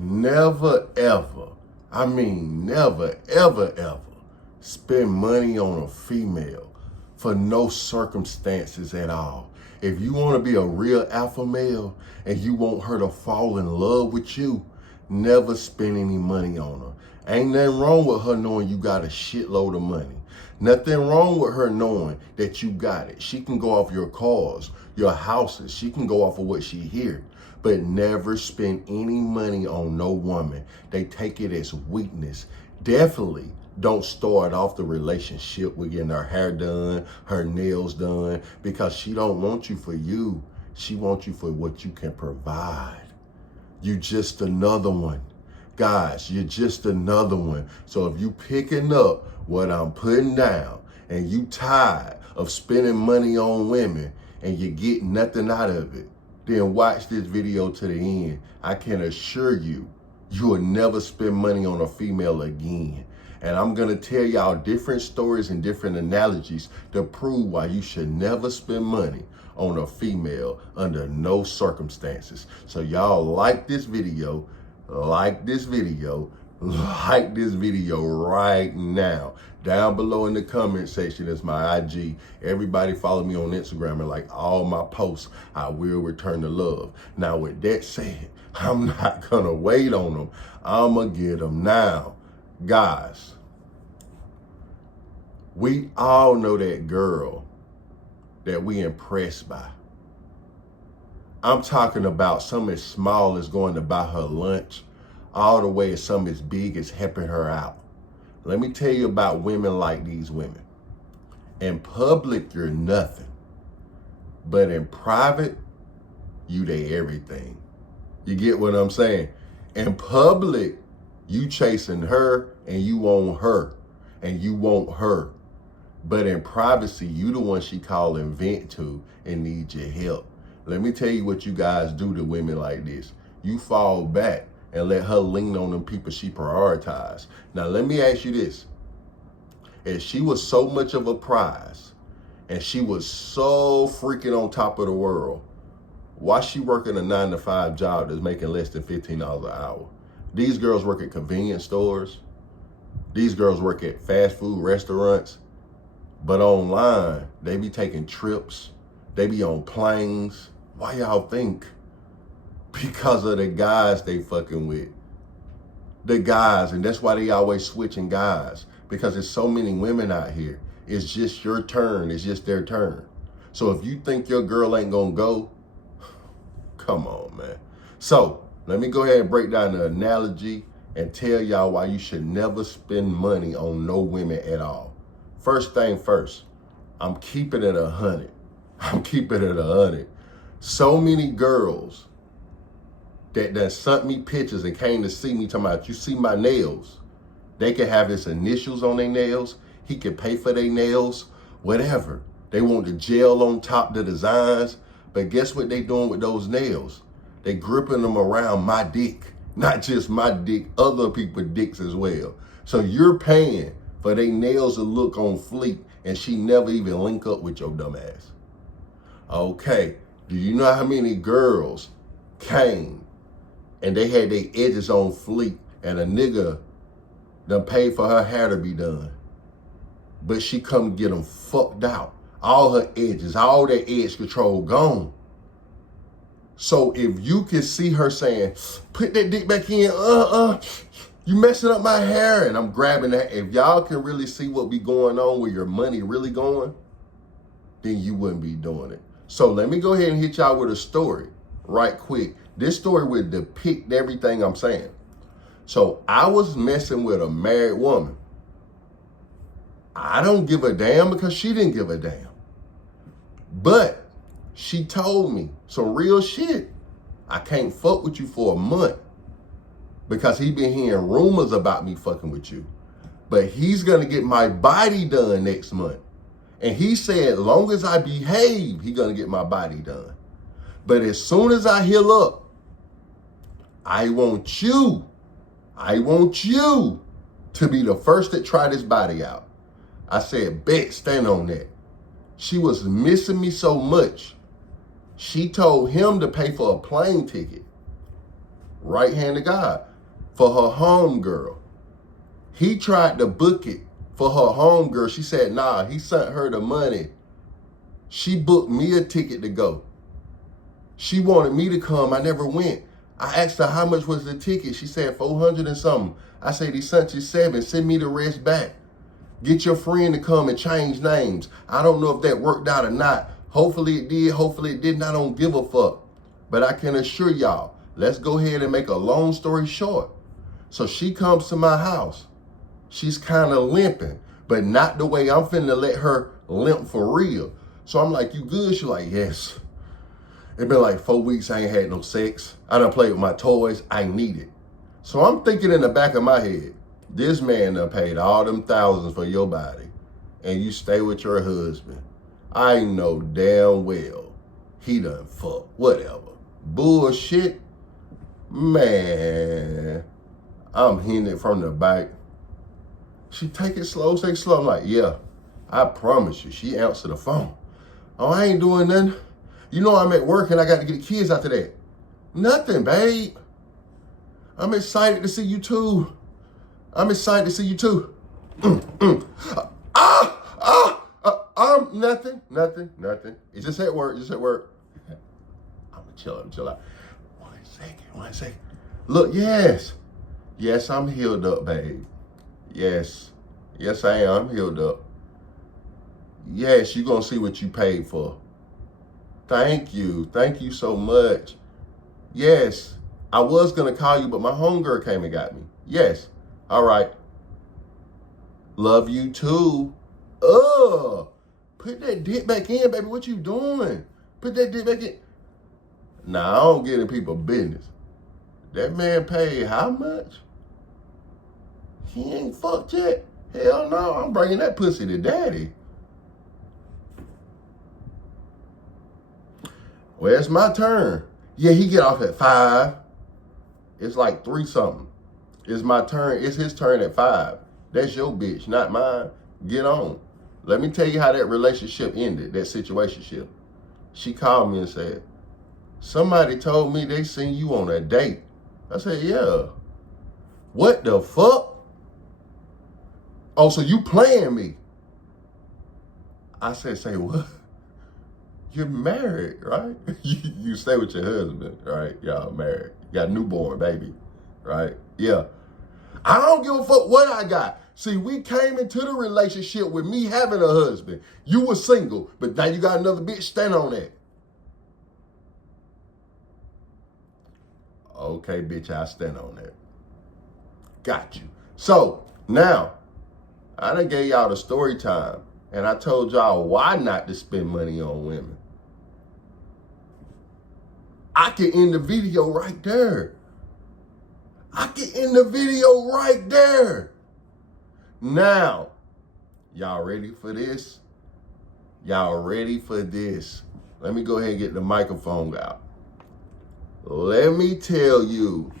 Never ever, I mean never ever ever spend money on a female for no circumstances at all. If you want to be a real alpha male and you want her to fall in love with you, never spend any money on her. Ain't nothing wrong with her knowing you got a shitload of money. Nothing wrong with her knowing that you got it. She can go off your cars, your houses. She can go off of what she hear. But never spend any money on no woman. They take it as weakness. Definitely don't start off the relationship with getting her hair done, her nails done, because she don't want you for you. She wants you for what you can provide. You just another one. Guys, you're just another one. So if you picking up what I'm putting down and you tired of spending money on women and you get nothing out of it, then watch this video to the end. I can assure you, you will never spend money on a female again. And I'm gonna tell y'all different stories and different analogies to prove why you should never spend money on a female under no circumstances. So y'all like this video right now. Down below in the comment section is my IG. Everybody follow me on Instagram, and like all my posts, I will return the love. Now with that said, I'm not gonna wait on them. I'ma get them now. Guys, we all know that girl that we impressed by. I'm talking about something as small as going to buy her lunch, all the way to something as big as helping her out. Let me tell you about women like these women. In public, you're nothing. But in private, you they everything. You get what I'm saying? In public, you chasing her and you want her and you want her. But in privacy, you the one she call and vent to and need your help. Let me tell you what you guys do to women like this. You fall back and let her lean on them people she prioritized. Now, let me ask you this. If she was so much of a prize and she was so freaking on top of the world, why she working a 9-to-5 job that's making less than $15 an hour? These girls work at convenience stores. These girls work at fast food restaurants. But online, they be taking trips. They be on planes. Why y'all think? Because of the guys they fucking with. The guys, and that's why they always switching guys. Because there's so many women out here. It's just your turn. It's just their turn. So if you think your girl ain't gonna go, come on, man. So let me go ahead and break down the analogy and tell y'all why you should never spend money on no women at all. First thing first, I'm keeping it 100. I'm keeping it 100. So many girls that sent me pictures and came to see me talking about, you see my nails. They can have his initials on their nails. He can pay for their nails, whatever. They want the gel on top, the designs. But guess what they doing with those nails? They gripping them around my dick. Not just my dick, other people's dicks as well. So you're paying for their nails to look on fleek and she never even link up with your dumb ass. Okay, do you know how many girls came and they had their edges on fleek and a nigga done paid for her hair to be done, but she come get them fucked out. All her edges, all that edge control gone. So if you can see her saying, put that dick back in, you messing up my hair, and I'm grabbing that. If y'all can really see what be going on, where your money really going, then you wouldn't be doing it. So let me go ahead and hit y'all with a story right quick. This story would depict everything I'm saying. So I was messing with a married woman. I don't give a damn because she didn't give a damn. But she told me some real shit. I can't fuck with you for a month because he been hearing rumors about me fucking with you. But he's gonna get my body done next month. And he said, long as I behave, he gonna get my body done. But as soon as I heal up, I want you to be the first to try this body out. I said, bet, stand on that. She was missing me so much. She told him to pay for a plane ticket. Right hand to God. for her homegirl. He tried to book it for her homegirl. She said, nah, he sent her the money. She booked me a ticket to go. She wanted me to come. I never went. I asked her how much was the ticket. She said 400 and something. I said, he sent you 7. Send me the rest back. Get your friend to come and change names. I don't know if that worked out or not. Hopefully it did. Hopefully it didn't. I don't give a fuck. But I can assure y'all, let's go ahead and make a long story short. So she comes to my house. She's kind of limping, but not the way I'm finna let her limp for real. So I'm like, you good? She's like, yes. It's been like 4 weeks. I ain't had no sex. I done played with my toys. I need it. So I'm thinking in the back of my head, this man done paid all them thousands for your body and you stay with your husband. I know damn well he done fuck, whatever. Bullshit. Man, I'm hitting it from the back. She take it slow, take it slow. I'm like, yeah, I promise you. She answered the phone. Oh, I ain't doing nothing. You know I'm at work and I got to get the kids after that. Nothing, babe. I'm excited to see you too. I'm excited to see you too. Nothing. It's just at work, I'm gonna chill out. One second. Look, yes, I'm healed up, babe. Yes, I am. I'm healed up. Yes, you're gonna see what you paid for. Thank you so much. Yes, I was gonna call you, but my homegirl came and got me. Yes, all right. Love you too. Put that dick back in, baby. What you doing? Put that dick back in. Nah, I don't get in people's business. That man paid how much? He ain't fucked yet. Hell no, I'm bringing that pussy to daddy. Well, it's my turn. Yeah, he get off at 5. It's like 3 something. It's my turn. It's his turn at 5. That's your bitch, not mine. Get on. Let me tell you how that relationship ended, that situationship. She called me and said, somebody told me they seen you on a date. I said, yeah. What the fuck? Oh, so you playing me? I said, say what? You're married, right? You stay with your husband, right? Y'all married. You got a newborn baby, right? Yeah. I don't give a fuck what I got. See, we came into the relationship with me having a husband. You were single, but now you got another bitch stand on that. Okay, bitch, I stand on that. Got you. So, now, I done gave y'all the story time, and I told y'all why not to spend money on women. I can end the video right there. Now, y'all ready for this? Let me go ahead and get the microphone out. Let me tell you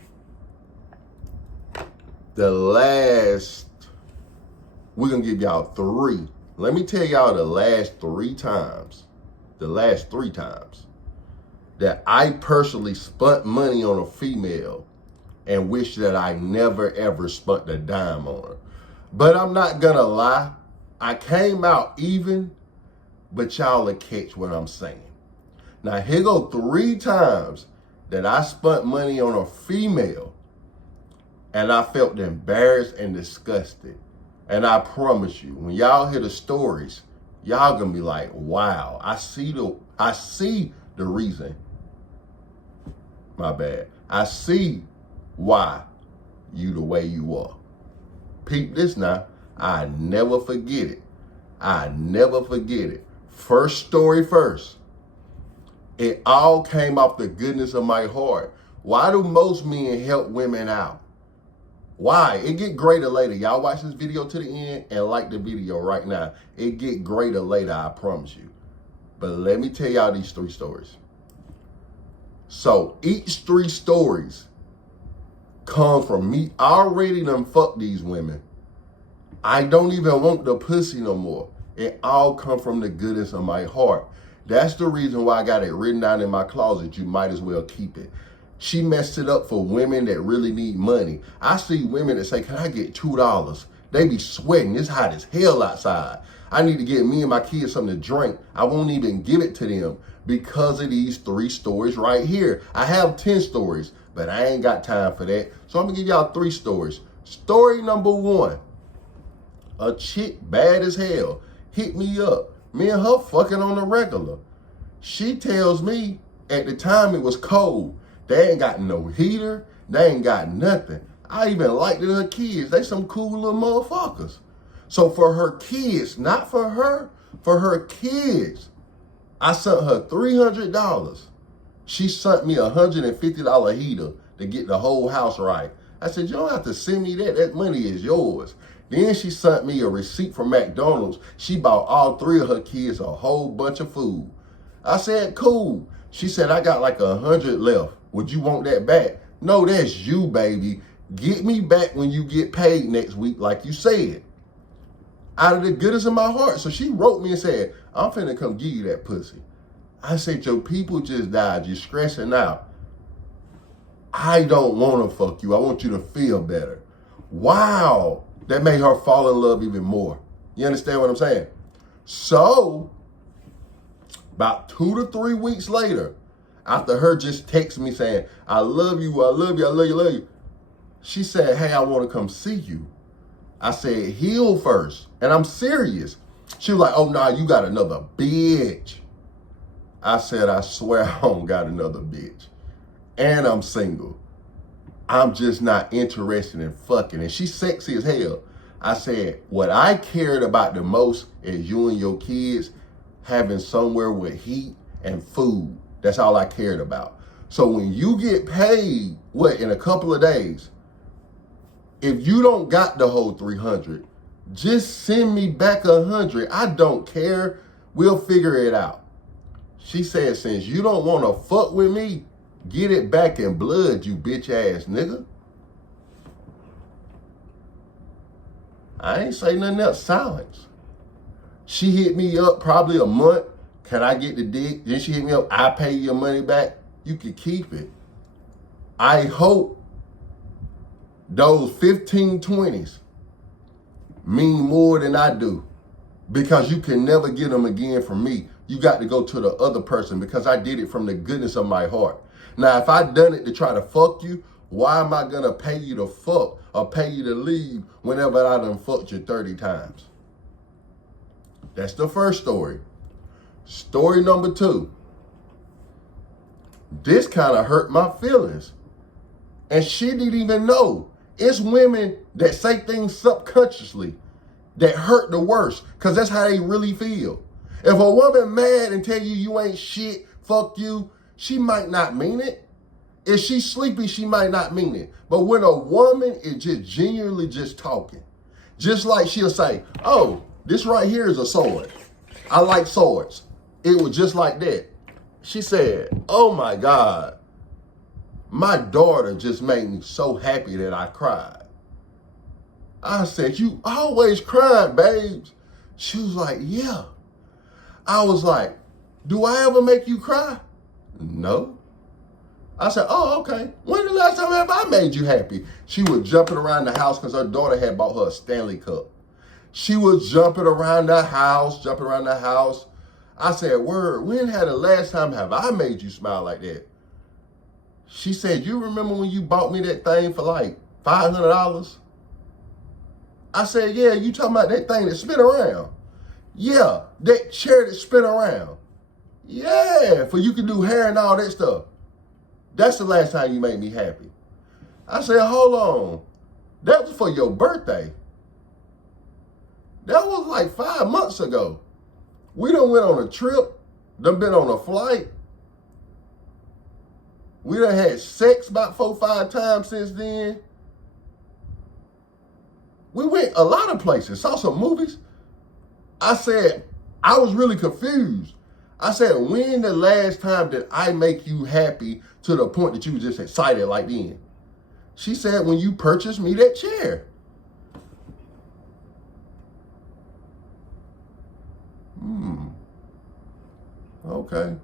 we're going to give y'all 3. Let me tell y'all the last 3 times that I personally spent money on a female and wish that I never ever spent a dime on her. But I'm not gonna lie, I came out even, but y'all will catch what I'm saying. Now here go 3 times that I spent money on a female and I felt embarrassed and disgusted. And I promise you, when y'all hear the stories, y'all gonna be like, wow, I see the reason. My bad. I see why you the way you are. Peep this now. I never forget it. First story first. It all came off the goodness of my heart. Why do most men help women out? Why? It get greater later. Y'all watch this video to the end and like the video right now. It get greater later, I promise you. But let me tell y'all these 3 stories. So each 3 stories come from me. I already done fucked these women. I don't even want the pussy no more. It all come from the goodness of my heart. That's the reason why I got it written down in my closet. You might as well keep it. She messed it up for women that really need money. I see women that say, can I get $2? They be sweating. It's hot as hell outside. I need to get me and my kids something to drink. I won't even give it to them because of these 3 stories right here. I have 10 stories, but I ain't got time for that. So I'm gonna give y'all 3 stories. Story number 1. A chick bad as hell hit me up. Me and her fucking on the regular. She tells me at the time it was cold. They ain't got no heater. They ain't got nothing. I even liked her kids. They some cool little motherfuckers. So for her kids, not for her kids, I sent her $300. She sent me a $150 heater to get the whole house right. I said, you don't have to send me that. That money is yours. Then she sent me a receipt from McDonald's. She bought all 3 of her kids a whole bunch of food. I said, cool. She said, I got like 100 left. Would you want that back? No, that's you, baby. Get me back when you get paid next week, like you said. Out of the goodness of my heart. So she wrote me and said, I'm finna come give you that pussy. I said, your people just died. You're stressing out. I don't want to fuck you. I want you to feel better. Wow. That made her fall in love even more. You understand what I'm saying? So, about 2 to 3 weeks later, after her just text me saying, I love you, I love you, I love you, I love you. She said, hey, I want to come see you. I said, heal first. And I'm serious. She was like, oh, nah, you got another bitch. I said, I swear I don't got another bitch. And I'm single. I'm just not interested in fucking. And she's sexy as hell. I said, what I cared about the most is you and your kids having somewhere with heat and food. That's all I cared about. So when you get paid, in a couple of days, if you don't got the whole 300, just send me back 100. I don't care. We'll figure it out. She said, since you don't want to fuck with me, get it back in blood, you bitch ass nigga. I ain't say nothing else. Silence. She hit me up probably a month. Can I get the dick? Then she hit me up. I pay you your money back. You can keep it. I hope those 15 20s mean more than I do, because you can never get them again from me. You got to go to the other person, because I did it from the goodness of my heart. Now, if I done it to try to fuck you, why am I going to pay you to fuck or pay you to leave whenever I done fucked you 30 times? That's the first story. Story number 2. This kind of hurt my feelings. And she didn't even know. It's women that say things subconsciously that hurt the worst, because that's how they really feel. If a woman mad and tell you you ain't shit, fuck you, she might not mean it. If she's sleepy, she might not mean it. But when a woman is just genuinely just talking, just like she'll say, oh, this right here is a sword. I like swords. It was just like that. She said, oh my God, my daughter just made me so happy that I cried. I said, you always crying, babes. She was like, yeah. I was like, do I ever make you cry? No. I said, oh, okay. When the last time have I made you happy? She was jumping around the house because her daughter had bought her a Stanley Cup. She was jumping around the house. I said, word, when had the last time have I made you smile like that? She said, you remember when you bought me that thing for like $500? I said, yeah, you talking about that thing that spin around? Yeah, that chair that spin around. Yeah, for you can do hair and all that stuff. That's the last time you made me happy. I said, hold on. That was for your birthday. That was like 5 months ago. We done went on a trip, done been on a flight. We done had sex about 4 or 5 times since then. We went a lot of places, saw some movies. I said, I was really confused. I said, when the last time did I make you happy to the point that you were just excited like then? She said, when you purchased me that chair. Okay.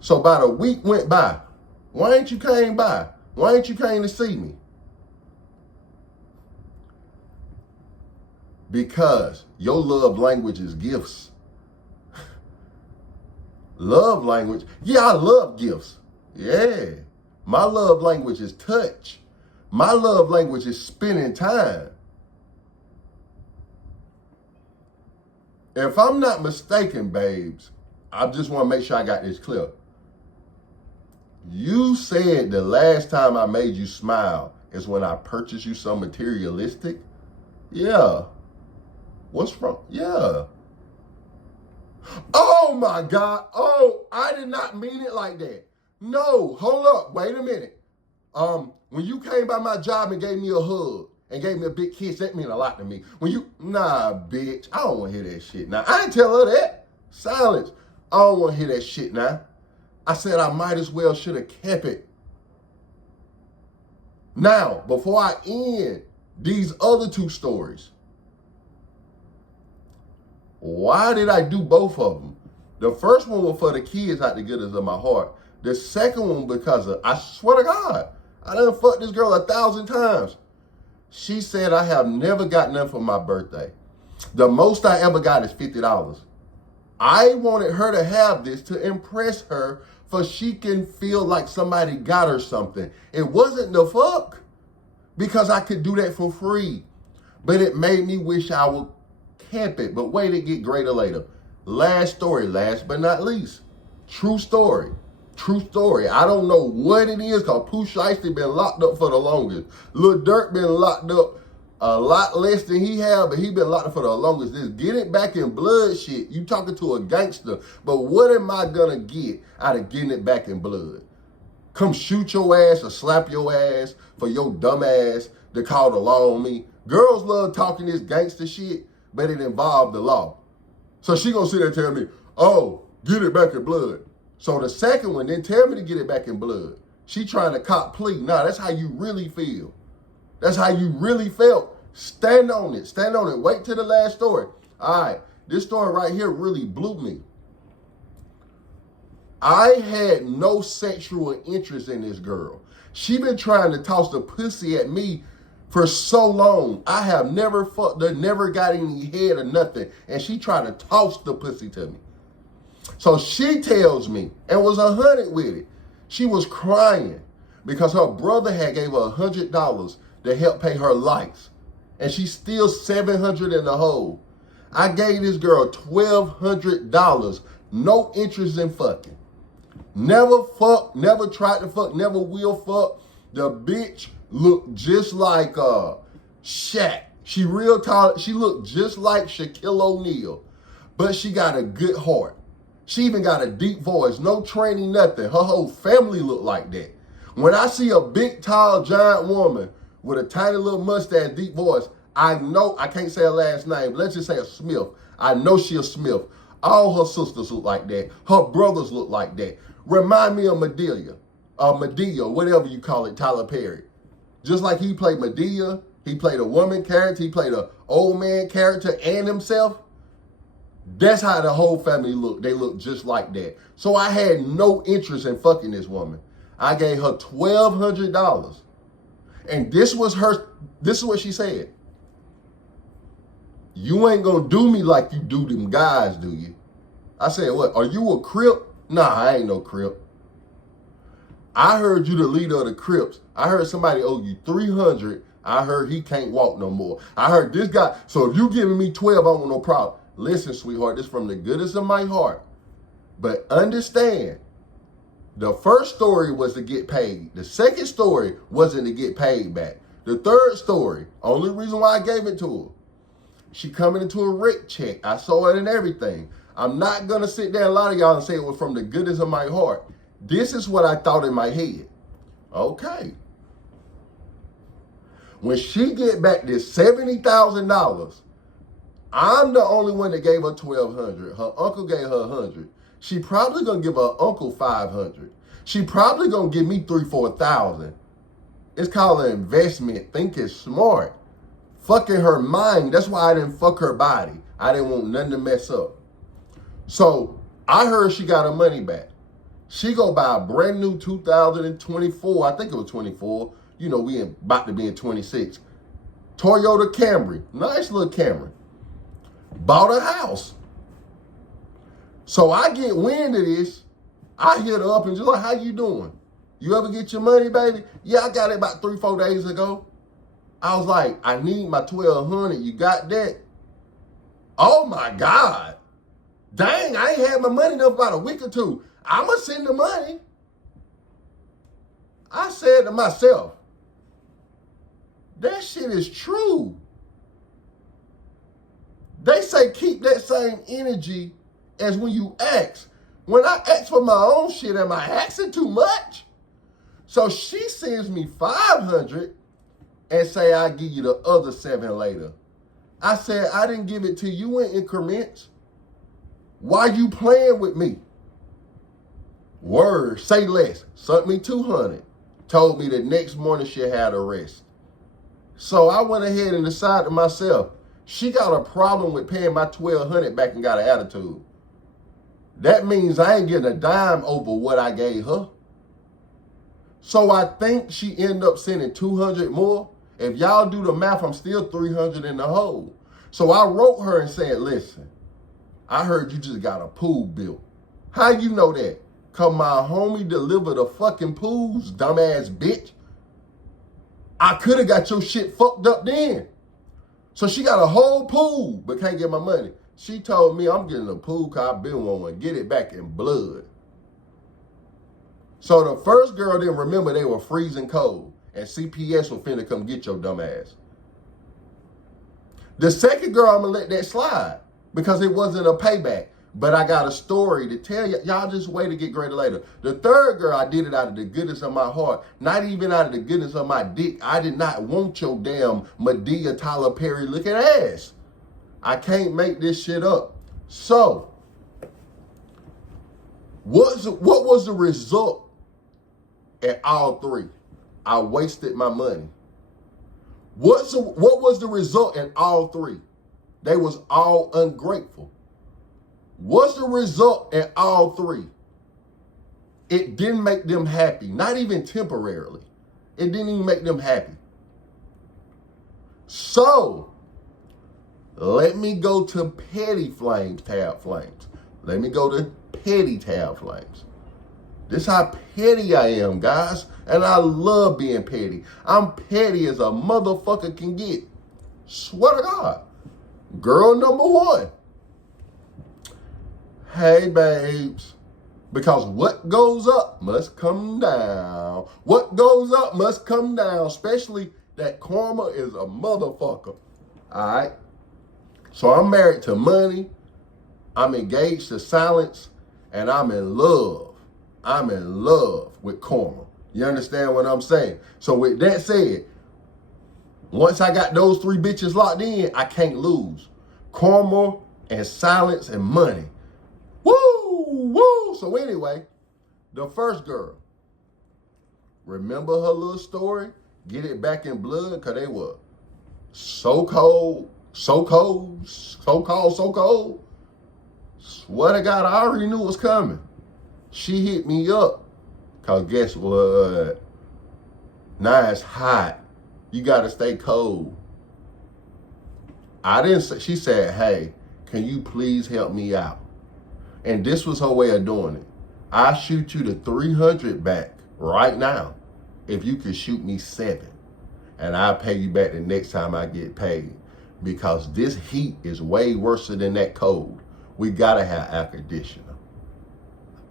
So about a week went by. Why ain't you came by? Why ain't you came to see me? Because your love language is gifts. Love language, yeah, I love gifts. Yeah. My love language is touch. My love language is spending time. If I'm not mistaken, babes, I just want to make sure I got this clear. You said the last time I made you smile is when I purchased you some materialistic? Yeah. What's wrong? Yeah. Oh my God. Oh, I did not mean it like that. No, hold up. Wait a minute. When you came by my job and gave me a hug and gave me a big kiss, that meant a lot to me. Nah, bitch, I don't want to hear that shit now. I didn't tell her that. Silence. I don't want to hear that shit now. I said I might as well should have kept it. Now, before I end these other two stories, why did I do both of them? The first one was for the kids out the goodness of my heart. The second one because of, I swear to God, I done fucked this girl 1,000 times. She said I have never got nothing for my birthday. The most I ever got is $50. I wanted her to have this to impress her for she can feel like somebody got her something. It wasn't the fuck because I could do that for free. But it made me wish I would kept it. But wait, it get greater later. Last story, last but not least. True story. True story. I don't know what it is because Pooh Shiesty been locked up for the longest. Lil Durk been locked up a lot less than he had, but he been locked up for the longest. This get it back in blood shit. You talking to a gangster, but what am I gonna get out of getting it back in blood? Come shoot your ass or slap your ass for your dumb ass to call the law on me. Girls love talking this gangster shit, but it involved the law. So she gonna sit there and tell me, oh, get it back in blood. So the second one didn't tell me to get it back in blood. She trying to cop plea. Nah, that's how you really feel. That's how you really felt. Stand on it. Stand on it. Wait till the last story. All right. This story right here really blew me. I had no sexual interest in this girl. She been trying to toss the pussy at me for so long. I have never fucked her, never got any head or nothing. And she tried to toss the pussy to me. So she tells me, and was 100 with it. She was crying because her brother had gave her $100 to help pay her lights. And she's still $700 in the hole. I gave this girl $1,200. No interest in fucking. Never fucked, never tried to fuck, never will fuck. The bitch looked just like Shaq. She real tall. She looked just like Shaquille O'Neal. But she got a good heart. She even got a deep voice. No training, nothing. Her whole family looked like that. When I see a big, tall, giant woman with a tiny little mustache, deep voice, I know, I can't say her last name, but let's just say a Smith. I know she a Smith. All her sisters look like that. Her brothers look like that. Remind me of Madea, whatever you call it, Tyler Perry. Just like he played Madea, he played a woman character, he played an old man character and himself. That's how the whole family looked. They looked just like that. So I had no interest in fucking this woman. I gave her $1,200. And this is what she said. You ain't gonna do me like you do them guys, do you? I said, what, are you a Crip? Nah, I ain't no Crip. I heard you the leader of the Crips. I heard somebody owe you $300. I heard he can't walk no more. I heard this guy, so if you giving me 12, I don't want no problem. Listen, sweetheart, this from the goodness of my heart. But understand, the first story was to get paid. The second story wasn't to get paid back. The third story, only reason why I gave it to her, she coming into a rent check. I saw it and everything. I'm not going to sit there, a lot of y'all, and say it was from the goodness of my heart. This is what I thought in my head. Okay. When she get back this $70,000, I'm the only one that gave her $1,200. Her uncle gave her $100. She probably gonna give her uncle $500. She probably gonna give me $3,000-4,000. It's called an investment. Think it's smart. Fucking her mind. That's why I didn't fuck her body. I didn't want nothing to mess up. So I heard she got her money back. She go buy a brand new 2024, I think it was 24. You know, we about to be in 26. Toyota Camry, nice little Camry. Bought a house. So I get wind of this. I hit her up and just like, how you doing? You ever get your money, baby? Yeah, I got it about 3-4 days ago. I was like, I need my 1,200. You got that? Oh my God. Dang, I ain't had my money enough about a week or two. I'ma send the money. I said to myself, that shit is true. They say keep that same energy as when you ask. When I ask for my own shit, am I asking too much? So she sends me 500 and say I'll give you the other 7 later. I said, I didn't give it to you in increments. Why you playing with me? Word, say less. Sent me 200. Told me the next morning she had a rest. So I went ahead and decided to myself, she got a problem with paying my 1,200 back and got an attitude. That means I ain't getting a dime over what I gave her. So I think she ended up sending 200 more. If y'all do the math, I'm still 300 in the hole. So I wrote her and said, listen, I heard you just got a pool built. How you know that? Cause my homie delivered the fucking pools, dumbass bitch. I could have got your shit fucked up then. So she got a whole pool, but can't get my money. She told me I'm getting a pool cause I've been wanting to get it back in blood. So the first girl didn't remember they were freezing cold and CPS was finna come get your dumb ass. The second girl, I'm gonna let that slide because it wasn't a payback. But I got a story to tell you. Y'all just wait to get greater later. The third girl, I did it out of the goodness of my heart. Not even out of the goodness of my dick. I did not want your damn Madea Tyler Perry looking ass. I can't make this shit up. So, what was the result at all 3? I wasted my money. What was the result in all 3? They was all ungrateful. What's the result in all 3? It didn't make them happy, not even temporarily. It didn't even make them happy. So, let me go to petty flames, tab flames. Let me go to petty tab flames. This is how petty I am, guys. And I love being petty. I'm petty as a motherfucker can get. Swear to God. Girl number 1. Hey, babes. Because what goes up must come down. What goes up must come down. Especially that karma is a motherfucker. All right? So I'm married to money. I'm engaged to silence. And I'm in love. I'm in love with karma. You understand what I'm saying? So with that said, once I got those 3 bitches locked in, I can't lose. Karma and silence and money. Woo, woo. So anyway, the first girl, remember her little story? Get it back in blood because they were so cold, so cold, so cold, so cold. Swear to God, I already knew it was coming. She hit me up because guess what? Now it's hot. You got to stay cold. I didn't say, she said, hey, can you please help me out? And this was her way of doing it. I shoot you the 300 back right now if you could shoot me 7. And I'll pay you back the next time I get paid. Because this heat is way worse than that cold. We gotta have air conditioner.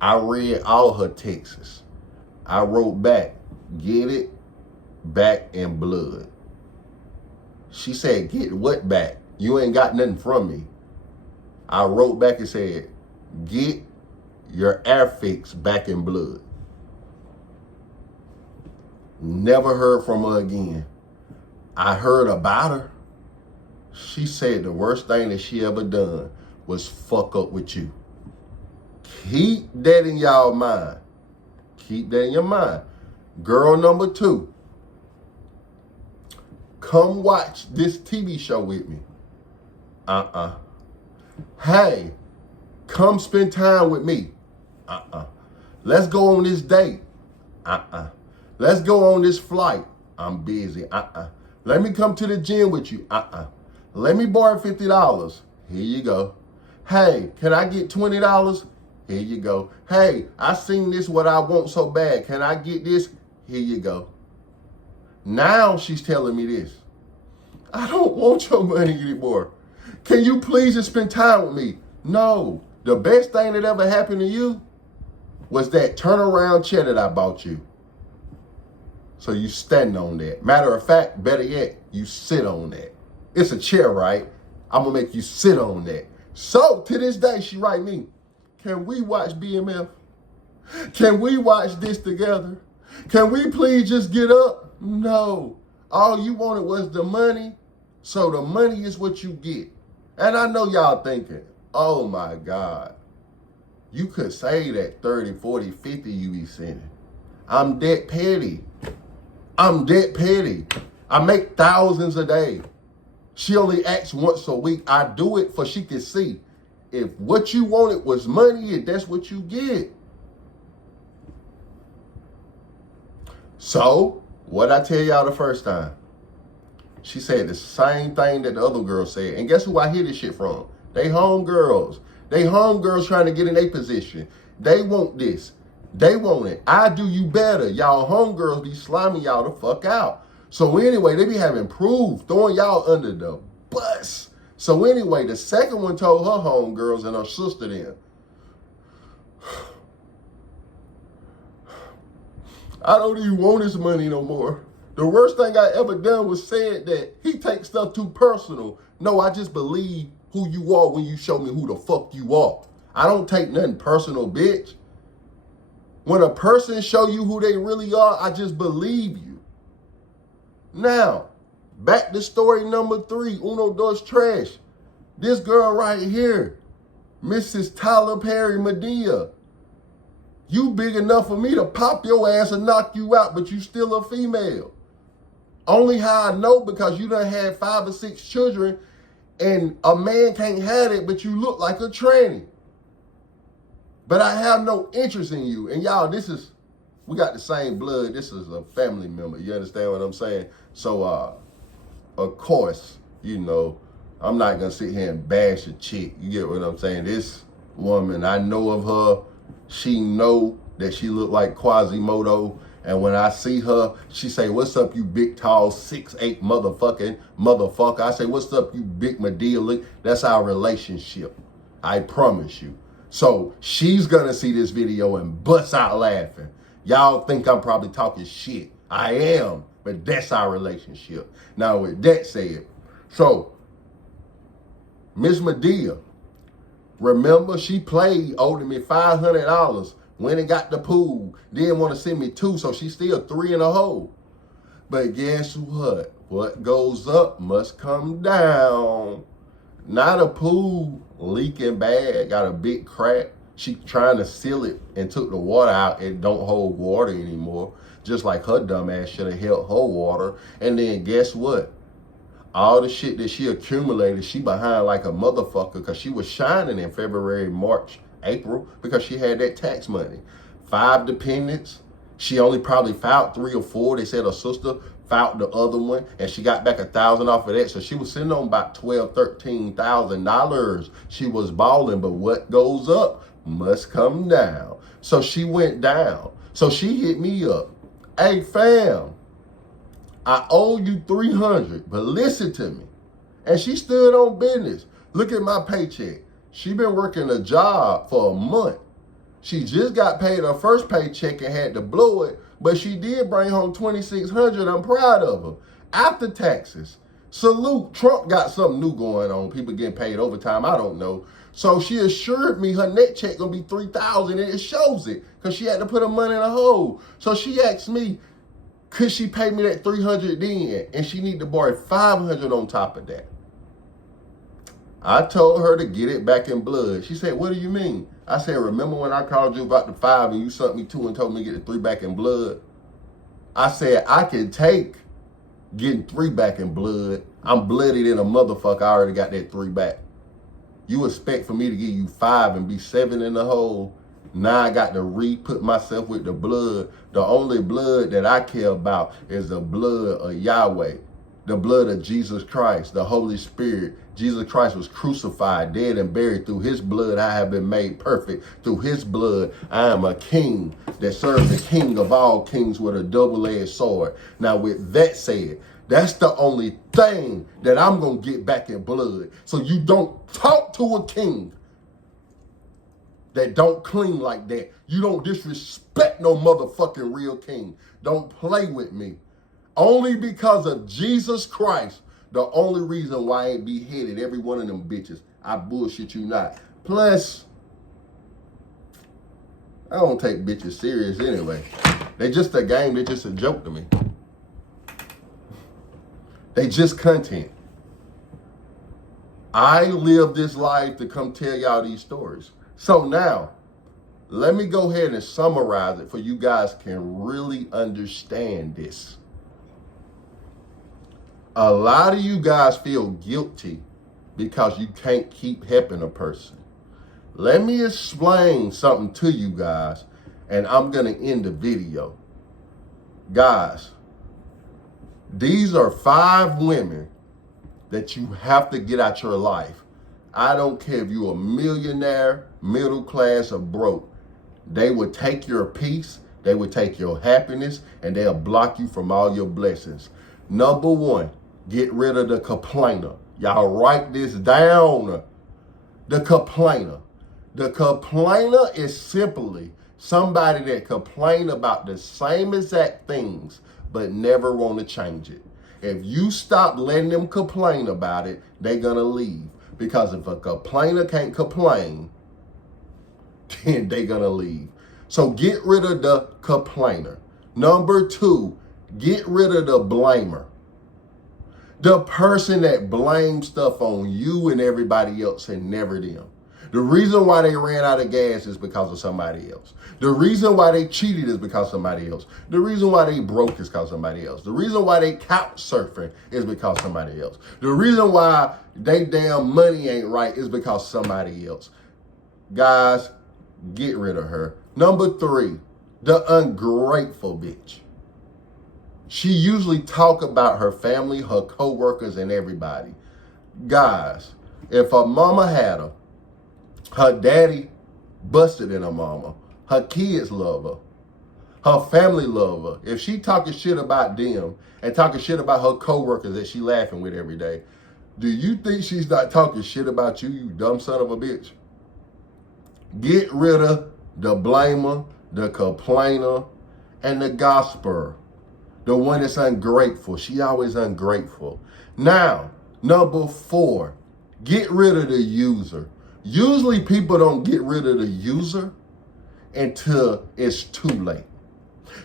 I read all her texts. I wrote back, get it back in blood. She said, get what back? You ain't got nothing from me. I wrote back and said, get your air fix back in blood. Never heard from her again. I heard about her. She said the worst thing that she ever done was fuck up with you. Keep that in y'all mind. Keep that in your mind. Girl number 2. Come watch this TV show with me. Hey, come spend time with me. Let's go on this date. Let's go on this flight. I'm busy. Let me come to the gym with you. Let me borrow $50. Here you go. Hey, can I get $20? Here you go. Hey, I seen this what I want so bad. Can I get this? Here you go. Now she's telling me this. I don't want your money anymore. Can you please just spend time with me? No. The best thing that ever happened to you was that turnaround chair that I bought you. So you stand on that. Matter of fact, better yet, you sit on that. It's a chair, right? I'm gonna make you sit on that. So to this day, she write me, can we watch BMF? Can we watch this together? Can we please just get up? No. All you wanted was the money. So the money is what you get. And I know y'all thinking, oh my God, you could say that 30, 40, 50 you be sending. I'm that petty. I'm that petty. I make thousands a day. She only acts once a week. I do it for she can see. If what you wanted was money, and that's what you get. So, what I tell y'all the first time? She said the same thing that the other girl said. And guess who I hear this shit from? They homegirls. They homegirls trying to get in a position. They want this. They want it. I do you better. Y'all homegirls be sliming y'all the fuck out. So anyway, they be having proof, throwing y'all under the bus. So anyway, the second one told her homegirls and her sister then, I don't even want his money no more. The worst thing I ever done was said that he takes stuff too personal. No, I just believe who you are when you show me who the fuck you are. I don't take nothing personal, bitch. When a person show you who they really are, I just believe you. Now, back to story number 3, Uno Dos Trash. This girl right here, Mrs. Tyler Perry Medea. You big enough for me to pop your ass and knock you out, but you still a female. Only how I know because you done had 5 or 6 children and a man can't have it, but you look like a tranny. But I have no interest in you. And y'all, we got the same blood. This is a family member. You understand what I'm saying? So, of course, you know, I'm not going to sit here and bash a chick. You get what I'm saying? This woman, I know of her. She know that she look like Quasimodo. And when I see her, she say, what's up, you big, tall, 6'8" motherfucker. I say, what's up, you big Medea? That's our relationship. I promise you. So she's gonna see this video and bust out laughing. Y'all think I'm probably talking shit. I am, but that's our relationship. Now with that said, so Miss Medea, remember she played, owed me $500, went and got the pool, didn't want to send me 2, so she's still 3 in a hole. But guess what? What goes up must come down. Not a pool leaking bad, got a big crack. She trying to seal it and took the water out. It don't hold water anymore. Just like her dumb ass should have held her water. And then guess what? All the shit that she accumulated, she behind like a motherfucker because she was shining in February, March, April because she had that tax money. 5 dependents. She only probably filed 3 or 4. They said her sister filed the other one and she got back $1,000 off of that. So she was sitting on about $12,000, $13,000. She was balling, but what goes up must come down. So she went down. So she hit me up. Hey fam, I owe you $300, but listen to me. And she stood on business. Look at my paycheck. She been working a job for a month. She just got paid her first paycheck and had to blow it, but she did bring home $2,600. I'm proud of her. After taxes. Salute. Trump got something new going on. People getting paid overtime. I don't know. So she assured me her net check gonna be $3,000 and it shows it because she had to put her money in a hole. So she asked me, could she pay me that $300 then? And she need to borrow $500 on top of that. I told her to get it back in blood. She said, what do you mean? I said, remember when I called you about the 5 and you sent me 2 and told me to get the 3 back in blood? I said, I can take getting 3 back in blood. I'm bloodied in a motherfucker. I already got that 3 back. You expect for me to give you 5 and be 7 in the hole? Now I got to re-put myself with the blood. The only blood that I care about is the blood of Yahweh, the blood of Jesus Christ, the Holy Spirit. Jesus Christ was crucified, dead, and buried. Through his blood, I have been made perfect. Through his blood, I am a king that serves the king of all kings with a double-edged sword. Now, with that said, that's the only thing that I'm going to get back in blood. So you don't talk to a king that don't clean like that. You don't disrespect no motherfucking real king. Don't play with me. Only because of Jesus Christ, the only reason why I ain't beheaded every one of them bitches. I bullshit you not. Plus, I don't take bitches serious anyway. They just a game. They just a joke to me. They just content. I live this life to come tell y'all these stories. So now, let me go ahead and summarize it for you guys can really understand this. A lot of you guys feel guilty because you can't keep helping a person. Let me explain something to you guys, and I'm going to end the video. Guys, these are 5 women that you have to get out your life. I don't care if you're a millionaire, middle class, or broke. They will take your peace, they will take your happiness, and they'll block you from all your blessings. Number 1, get rid of the complainer. Y'all write this down. The complainer. The complainer is simply somebody that complain about the same exact things, but never want to change it. If you stop letting them complain about it, they're going to leave. Because if a complainer can't complain, then they're going to leave. So get rid of the complainer. Number 2, get rid of the blamer. The person that blames stuff on you and everybody else and never them. The reason why they ran out of gas is because of somebody else. The reason why they cheated is because of somebody else. The reason why they broke is because of somebody else. The reason why they couch surfing is because of somebody else. The reason why they damn money ain't right is because of somebody else. Guys, get rid of her. Number 3, the ungrateful bitch. She usually talk about her family, her co-workers, and everybody. Guys, if her mama had her daddy busted in her mama, her kids love her, her family love her. If she talking shit about them and talking shit about her co-workers that she laughing with every day, do you think she's not talking shit about you, you dumb son of a bitch? Get rid of the blamer, the complainer, and the gospeler. The one that's ungrateful. She always ungrateful. Now, number 4, get rid of the user. Usually people don't get rid of the user until it's too late.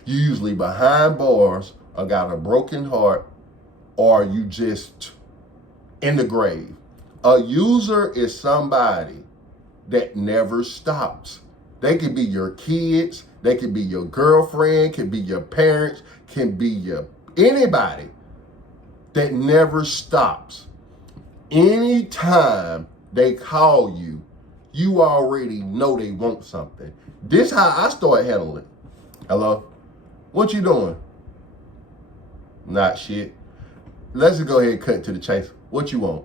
You usually behind bars or got a broken heart or you just in the grave. A user is somebody that never stops. They could be your kids, they could be your girlfriend, can be your parents, can be your anybody that never stops. Anytime they call you, you already know they want something. This how I start handling. Hello? What you doing? Not shit. Let's just go ahead and cut to the chase. What you want?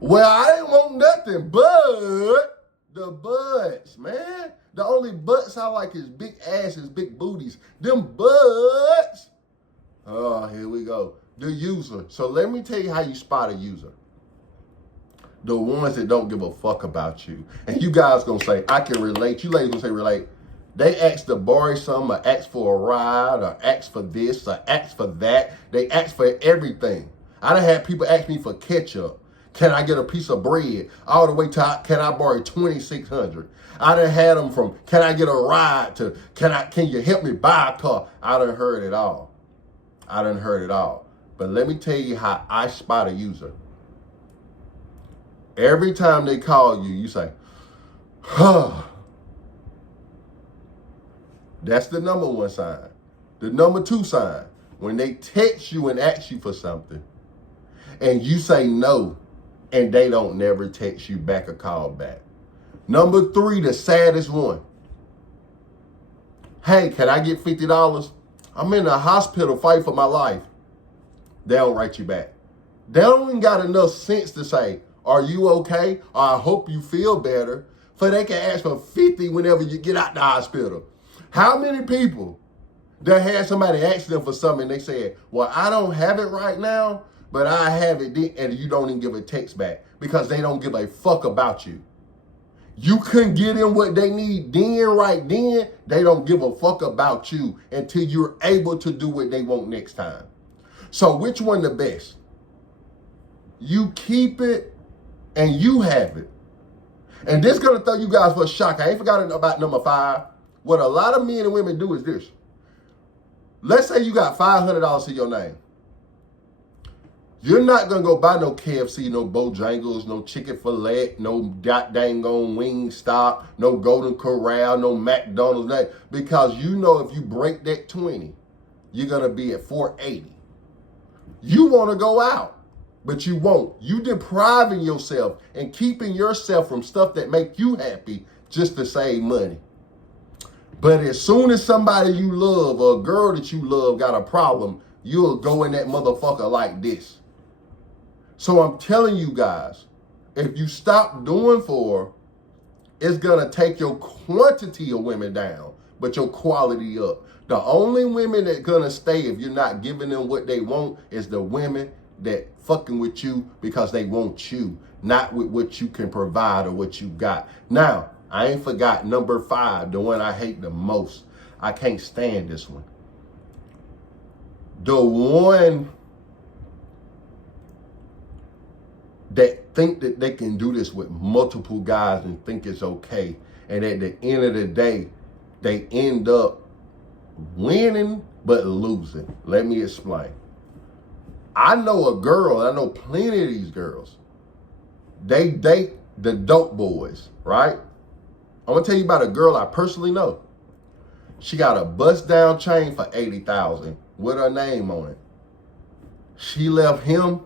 Well, I ain't want nothing but the butts, man. The only butts I like is big asses, big booties. Them butts. Oh, here we go. The user. So let me tell you how you spot a user. The ones that don't give a fuck about you. And you guys gonna say, I can relate. You ladies gonna say relate. They ask to borrow something, or ask for a ride, or ask for this, or ask for that. They ask for everything. I done had people ask me for ketchup. Can I get a piece of bread? All the way to, can I borrow $2,600? I done had them from, can I get a ride to, can you help me buy a car? I done heard it all. I done heard it all. But let me tell you how I spot a user. Every time they call you, you say, huh. That's the number 1 sign. The number 2 sign, when they text you and ask you for something, and you say no, and they don't never text you back or call back. Number 3, the saddest one. Hey, can I get $50? I'm in the hospital fighting for my life. They don't write you back. They don't even got enough sense to say, are you okay? Or I hope you feel better. For they can ask for 50 whenever you get out the hospital. How many people that had somebody ask them for something and they said, well, I don't have it right now, but I have it then, and you don't even give a text back because they don't give a fuck about you. You couldn't get them what they need right then. They don't give a fuck about you until you're able to do what they want next time. So which one the best? You keep it and you have it. And this is going to throw you guys for a shock. I ain't forgotten about number 5. What a lot of men and women do is this. Let's say you got $500 to your name. You're not going to go buy no KFC, no Bojangles, no Chick-fil-A, no dang on Wingstop, no Golden Corral, no McDonald's, because you know if you break that 20, you're going to be at 480. You want to go out, but you won't. You depriving yourself and keeping yourself from stuff that make you happy just to save money. But as soon as somebody you love or a girl that you love got a problem, you'll go in that motherfucker like this. So I'm telling you guys, if you stop doing for her, it's going to take your quantity of women down, but your quality up. The only women that going to stay if you're not giving them what they want is the women that fucking with you because they want you, not with what you can provide or what you got. Now, I ain't forgot number 5, the one I hate the most. I can't stand this one. The one that think that they can do this with multiple guys and think it's okay. And at the end of the day, they end up winning but losing. Let me explain. I know a girl, I know plenty of these girls. They date the dope boys, right? I'm gonna tell you about a girl I personally know. She got a bust down chain for $80,000 with her name on it. She left him.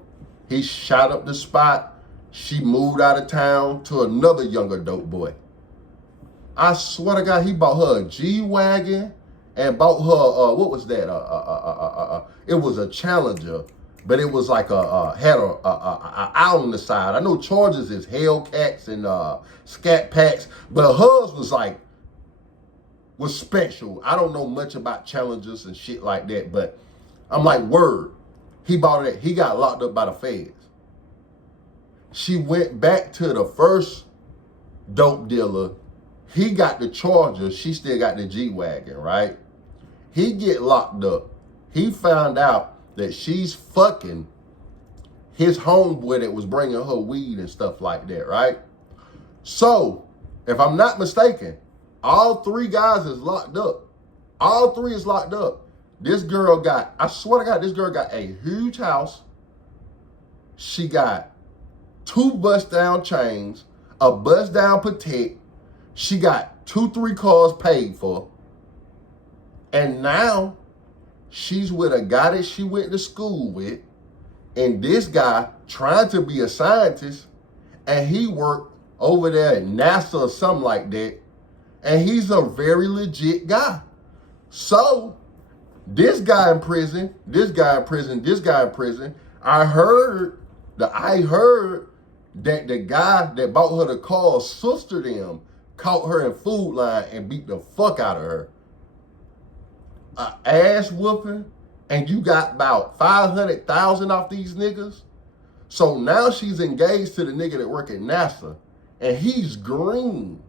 He shot up the spot. She moved out of town to another younger dope boy. I swear to God, he bought her a G-Wagon and bought her, what was that? It was a Challenger, but it was like had a out on the side. I know Chargers is Hellcats and Scat Packs, but hers was special. I don't know much about Challengers and shit like that, but I'm like, word. He bought it. He got locked up by the feds. She went back to the first dope dealer. He got the Charger. She still got the G-Wagon, right? He get locked up. He found out that she's fucking his homeboy that was bringing her weed and stuff like that, right? So, if I'm not mistaken, all 3 guys is locked up. All 3 is locked up. This girl got, I swear to God, this girl got a huge house. She got 2 bust down chains, a bust down Patek. She got 2-3 cars paid for. And now she's with a guy that she went to school with. And this guy trying to be a scientist. And he worked over there at NASA or something like that. And he's a very legit guy. So this guy in prison, this guy in prison, this guy in prison. I heard that the guy that bought her the car, sister them, caught her in Food Line and beat the fuck out of her. A ass whooping, and you got about 500,000 off these niggas. So now she's engaged to the nigga that work at NASA, and he's green.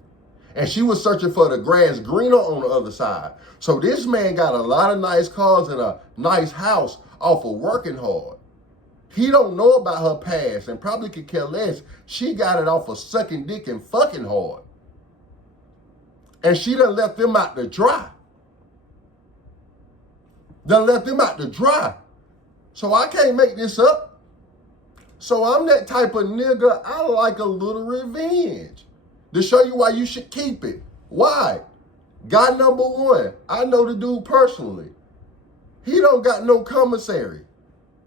And she was searching for the grass greener on the other side. So this man got a lot of nice cars and a nice house off of working hard. He don't know about her past and probably could care less. She got it off of sucking dick and fucking hard. And she done left them out to dry. So I can't make this up. So I'm that type of nigga, I like a little revenge. To show you why you should keep it. Why? Guy number 1, I know the dude personally. He don't got no commissary.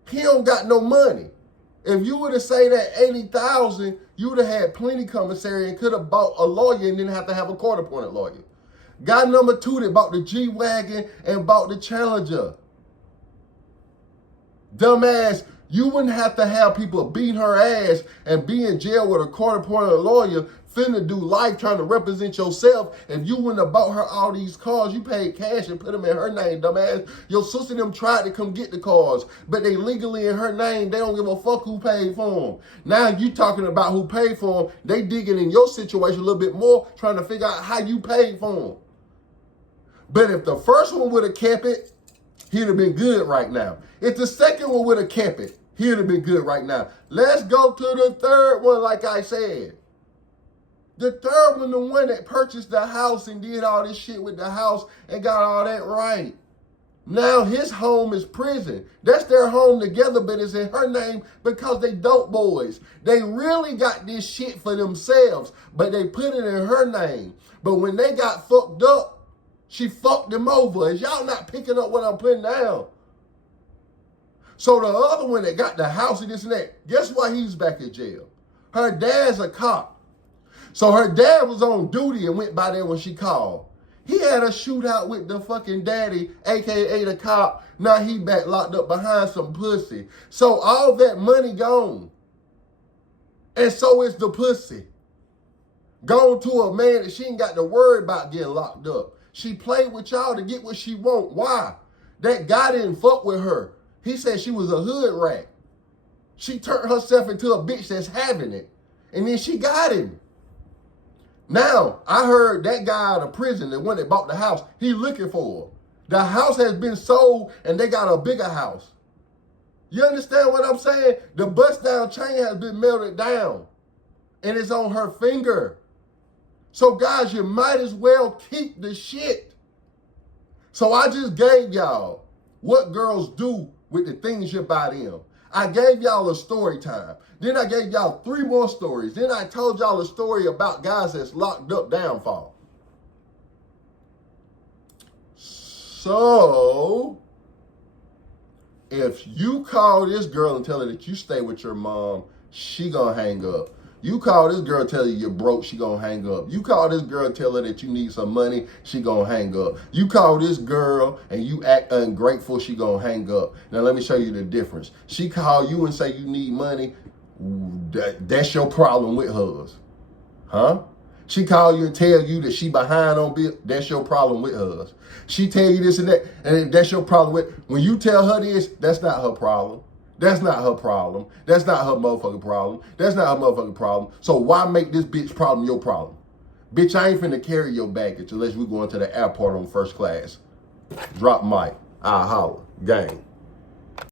He don't got no money. If you would have say that 80,000, you would have had plenty commissary and could have bought a lawyer and didn't have to have a court-appointed lawyer. Guy number 2 that bought the G-Wagon and bought the Challenger. Dumbass, you wouldn't have to have people beating her ass and be in jail with a court-appointed lawyer finna do life trying to represent yourself. If you wouldn't have bought her all these cars, you paid cash and put them in her name, dumbass. Your sister and them tried to come get the cars, but they legally in her name. They don't give a fuck who paid for them. Now you talking about who paid for them. They digging in your situation a little bit more, trying to figure out how you paid for them. But if the first one would have kept it, he'd have been good right now. If the second one would have kept it, he'd have been good right now. Let's go to the third one, like I said. The third one, the one that purchased the house and did all this shit with the house and got all that right. Now his home is prison. That's their home together, but it's in her name because they dope boys. They really got this shit for themselves, but they put it in her name. But when they got fucked up, she fucked them over. Is y'all not picking up what I'm putting down? So the other one that got the house and this and that, guess why he's back in jail? Her dad's a cop. So her dad was on duty and went by there when she called. He had a shootout with the fucking daddy, a.k.a. the cop. Now he back locked up behind some pussy. So all that money gone. And so is the pussy. Gone to a man that she ain't got to worry about getting locked up. She played with y'all to get what she want. Why? That guy didn't fuck with her. He said she was a hood rat. She turned herself into a bitch that's having it. And then she got him. Now, I heard that guy out of prison, the one that bought the house, he looking for her. The house has been sold and they got a bigger house. You understand what I'm saying? The bust down chain has been melted down and it's on her finger. So guys, you might as well keep the shit. So I just gave y'all what girls do with the things you buy them. I gave y'all a story time. Then I gave y'all 3 more stories. Then I told y'all a story about guys that's locked up downfall. So, if you call this girl and tell her that you stay with your mom, she gonna hang up. You call this girl, tell her you're broke, she gonna hang up. You call this girl, tell her that you need some money, she gonna hang up. You call this girl and you act ungrateful, she gonna hang up. Now let me show you the difference. She call you and say you need money, that's your problem with hers. Huh? She call you and tell you that she behind on bill, that's your problem with hers. She tell you this and that, and that's your problem with, when you tell her this, that's not her problem. That's not her problem. That's not her motherfucking problem. That's not her motherfucking problem. So why make this bitch problem your problem? Bitch, I ain't finna carry your baggage unless we going to the airport on first class. Drop mic. I'll holler. Gang.